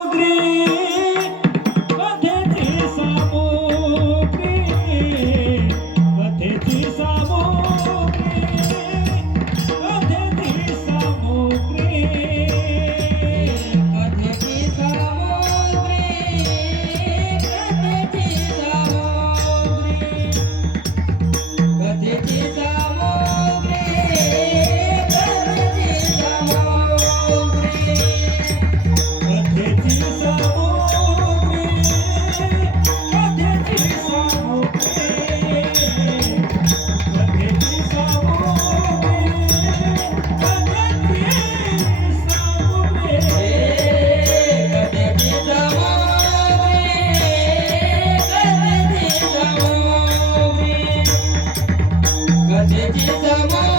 Green! Sama